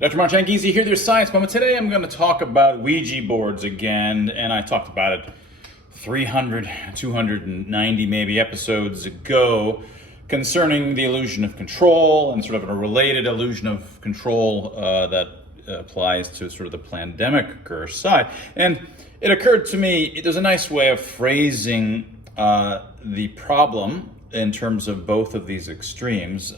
Dr. Marchankisi here, there's Science Moment. Today I'm going to talk about Ouija boards again, and I talked about it 300, 290 maybe episodes ago concerning the illusion of control and sort of a related illusion of control that applies to sort of the pandemic curse side. And it occurred to me, there's a nice way of phrasing the problem in terms of both of these extremes.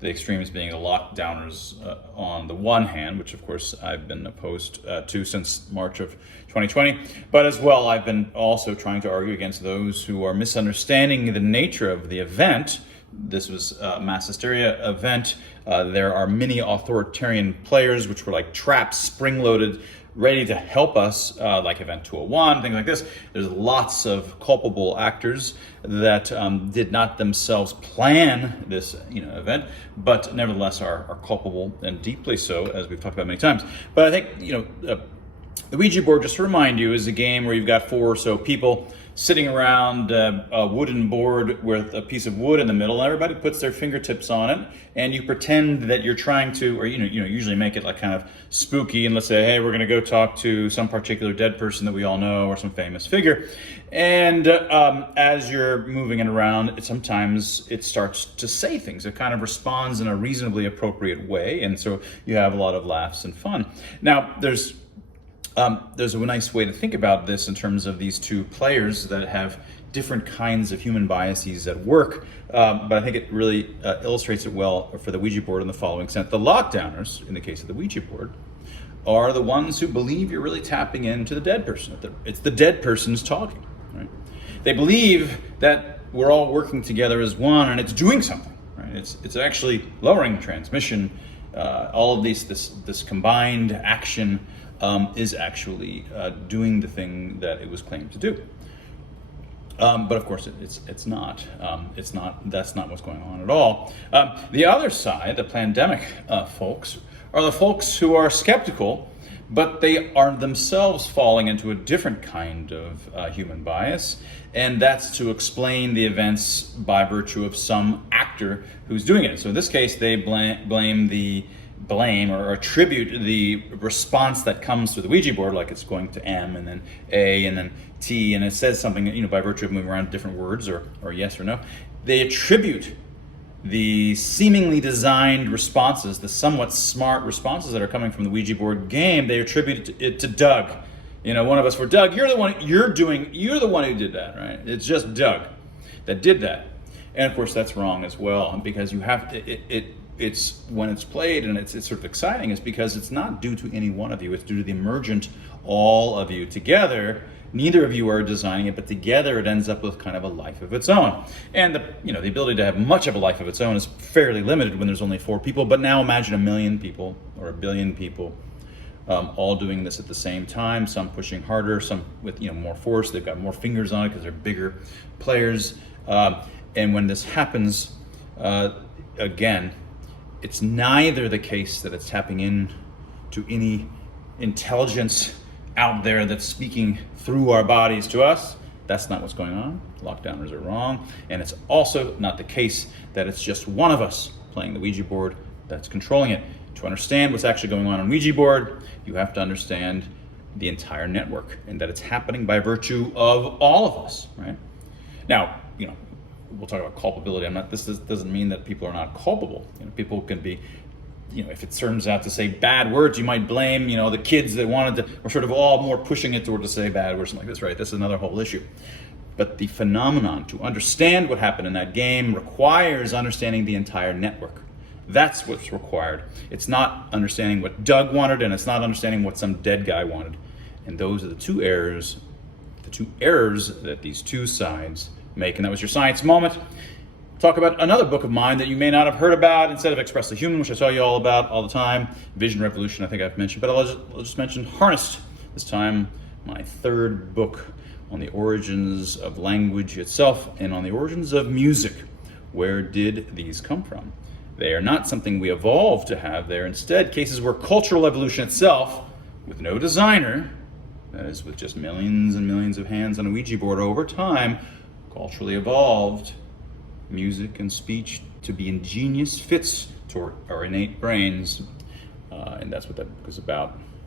The extremes being the lockdowners on the one hand, which of course I've been opposed to since March of 2020, but as well I've been also trying to argue against those who are misunderstanding the nature of the event. This was a mass hysteria event. There are many authoritarian players which were like traps, spring-loaded, ready to help us, like Event 201, things like this. There's lots of culpable actors that did not themselves plan this event, but nevertheless are culpable, and deeply so, as we've talked about many times. But I think, the Ouija board, just to remind you, is a game where you've got 4 or so people sitting around a wooden board with a piece of wood in the middle, and everybody puts their fingertips on it, and you pretend that you're trying to, or usually make it like kind of spooky, and let's say, hey, we're going to go talk to some particular dead person that we all know, or some famous figure. And as you're moving it around, sometimes it starts to say things. It kind of responds in a reasonably appropriate way, and so you have a lot of laughs and fun. Now, there's a nice way to think about this in terms of these two players that have different kinds of human biases at work, but I think it really illustrates it well for the Ouija board in the following sense. The lockdowners, in the case of the Ouija board, are the ones who believe you're really tapping into the dead person. It's the dead person's talking, right? They believe that we're all working together as one, and it's doing something, right? It's actually lowering transmission. All of this combined action is actually doing the thing that it was claimed to do. But of course, it's not. That's not what's going on at all. The other side, the pandemic folks, are the folks who are skeptical, but they are themselves falling into a different kind of human bias, and that's to explain the events by virtue of some actor who's doing it. So in this case, they blame or attribute the response that comes through the Ouija board, like it's going to M and then A and then T, and it says something, by virtue of moving around different words or yes or no. They attribute the seemingly designed responses, the somewhat smart responses that are coming from the Ouija board game, they attribute it to Doug. One of us for Doug, you're the one who did that, right? It's just Doug that did that. And of course that's wrong as well, because you have to, it's when it's played and it's sort of exciting is because it's not due to any one of you, it's due to the emergent all of you together. Neither of you are designing it, but together it ends up with kind of a life of its own. And the ability to have much of a life of its own is fairly limited when there's only 4 people, but now imagine 1 million people or 1 billion people all doing this at the same time, some pushing harder, some with more force, they've got more fingers on it because they're bigger players. And when this happens, again, it's neither the case that it's tapping in to any intelligence out there that's speaking through our bodies to us. That's not what's going on. Lockdowners are wrong. And it's also not the case that it's just one of us playing the Ouija board that's controlling it. To understand what's actually going on Ouija board, you have to understand the entire network and that it's happening by virtue of all of us, right? Now, we'll talk about culpability. This doesn't mean that people are not culpable. People can be, if it turns out to say bad words, you might blame, the kids that wanted to, or sort of all more pushing it toward to say bad words, something like this, right? This is another whole issue. But the phenomenon, to understand what happened in that game, requires understanding the entire network. That's what's required. It's not understanding what Doug wanted, and it's not understanding what some dead guy wanted. And those are the two errors that these two sides make. And that was your Science Moment. Talk about another book of mine that you may not have heard about instead of Express the Human, which I tell you all about all the time. Vision Revolution, I think I've mentioned, but I'll just mention Harnessed. This time, my 3rd book on the origins of language itself and on the origins of music. Where did these come from? They are not something we evolved to have. They're instead cases where cultural evolution itself, with no designer, that is with just millions and millions of hands on a Ouija board over time, culturally evolved music and speech to be ingenious fits to our innate brains And that's what that book is about.